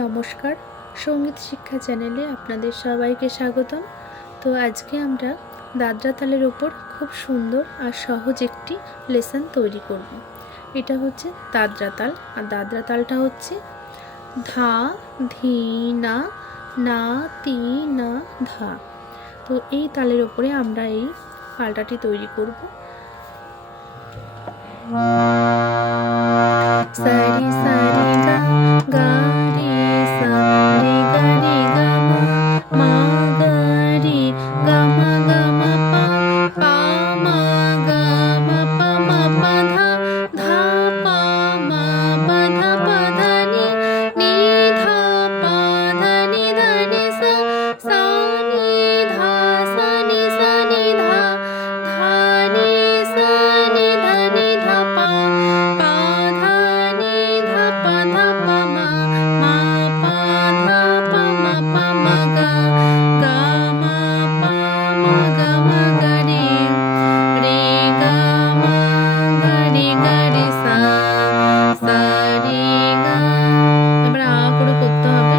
নমস্কার, সঙ্গীত শিক্ষা চ্যানেলে আপনাদের সবাইকে স্বাগতম। তো আজকে আমরা দাদরা তালের ওপর খুব সুন্দর আর সহজ একটি লেসন তৈরি করব। এটা হচ্ছে দাদরা তাল, আর দাদরা তালটা হচ্ছে ধা, ধি, না, না, তি, না, ধা। তো এই তালের ওপরে আমরা এই পাল্টাটি তৈরি করব। সারি সারি গা, গা রে সা, রে গা মা, মা গা রে, গা মা পা, পা মা গা মা পা ধা, ধা পা মা পা ধা নি, নি ধা পা ধা নি সা, সা নি ধা নি ধা, ধা নি সা নি ধা পা, পা ধা নি ধা পা মা, মা পা ধা পা মা গা, গা মা পা মা গা রে, রে গা মা গা রে সা, সা রে গা। এবার আ করে করতে হবে।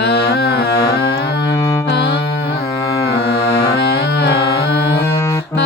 আ, আ, আ,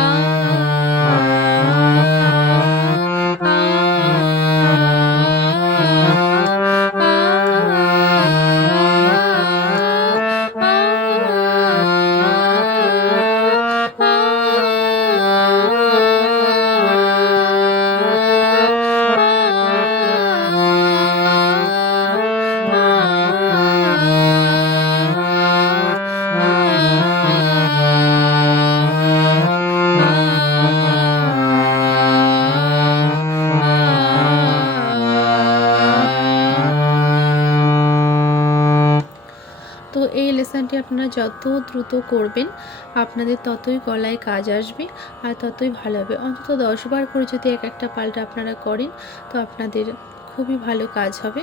তো এই লেসনটি আপনারা যত দ্রুত করবেন আপনাদের ততই গলায় কাজ আসবে আর ততই ভালো হবে। অন্তত 10 বার করে যদি এক একটা পাল্টা আপনারা করেন তো আপনাদের খুবই ভালো কাজ হবে।